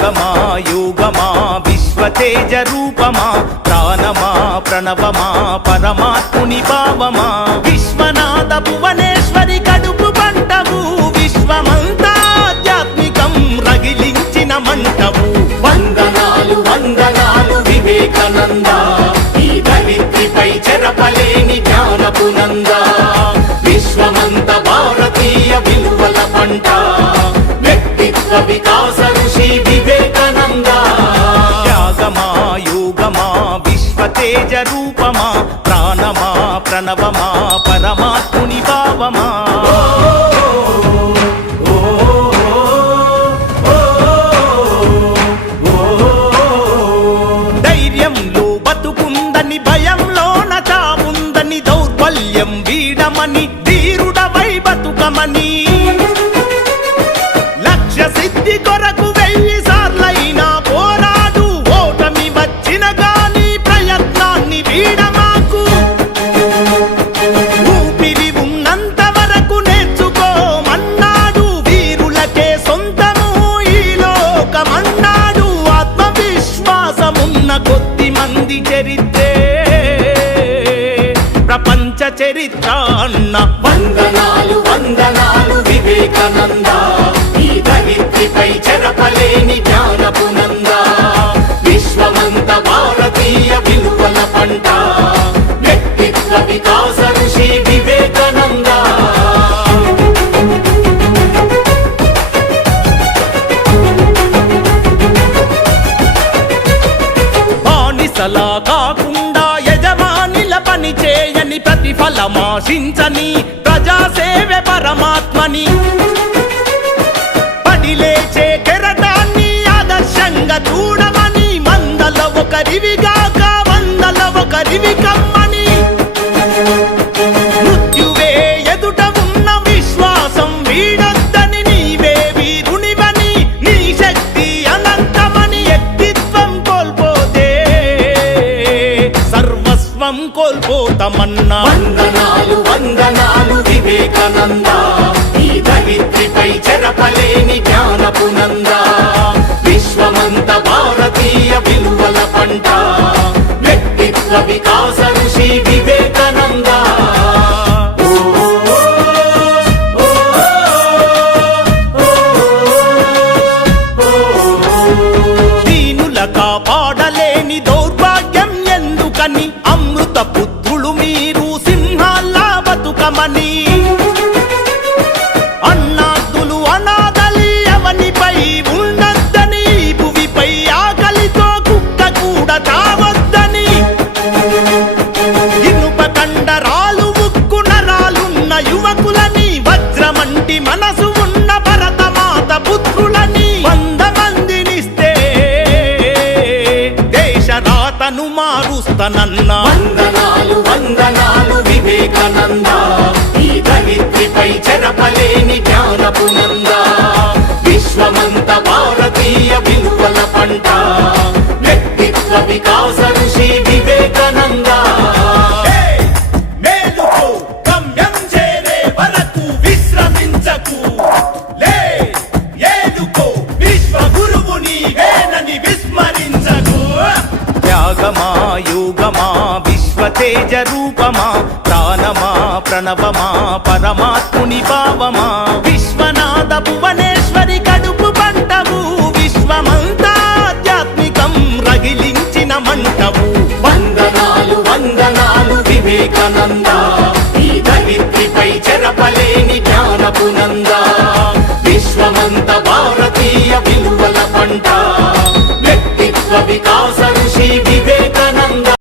యోగమా యోగమా విశ్వతేజ రూపమా ప్రాణమా ప్రణవమా పరమాత్ముని భావమా. విశ్వనాథ భువనేశ్వరి కడుపు పంటవు విశ్వమంతా ఆధ్యాత్మికం రగిలించిన మంటవు. వందనాలు వందనాలు వివేకానంద ఈ దళిత్రిపై చెరపలేని జ్ఞానపునందా రూపమా ప్రాణమా ప్రణవమా పరమాత్ముని భావమా? ధైర్యంలో బతుకుందని భయం చరిత్ర అన్న వందనాలు వందనాలు వివేకానంద. ఈ దళిత్రిపై చెరపలేని జ్ఞానపు నంద విశ్వమంత భారతీయ విలువల పంట. వ్యక్తిత్వ వికాస ఋషి వివేకానంద. బానిసలా చేయని ప్రతిఫలమాశించని ప్రజాసేవే పరమాత్మని. కోల్పోతామన్నా. వందనాలు వందనాలు వివేకానంద. ఈ దళిత్రిపై చెరపలేని జ్ఞానపు నంద విశ్వమంత భారతీయ విలువల పంట. వ్యక్తిత్వ వికాస ఋషి బతుకమని అన్నాతులు అనాథలి అవనిపై ఉన్నద్దని భువిపై ఆకలితో కుక్క కూడా తావద్దని. ఇనుప కండరాలు ఉక్కు నరాలున్న యువకులని వజ్రమంటి మనసు ఉన్న భరతమాత పుత్రులని వంద మందినిస్తే దేశరాతను మారుస్తనన్నా. వందనాలు వందనాలు వివేకానంద. చెరపలేని జ్ఞానపు నంద విశ్వమంత భారతీయ విలువల పంట. వ్యక్తిత్వ వికాస ఋషి వివేకానంద. విశ్వతేజ రూపమా ప్రాణమా ప్రణవమా పరమాత్ముని భావమా? విశ్వనాథ భువనేశ్వరి కడుపు పంటవు విశ్వమంతా ఆధ్యాత్మికం రగిలించిన మంటవు. వందనాలు వందనాలు వివేకానంద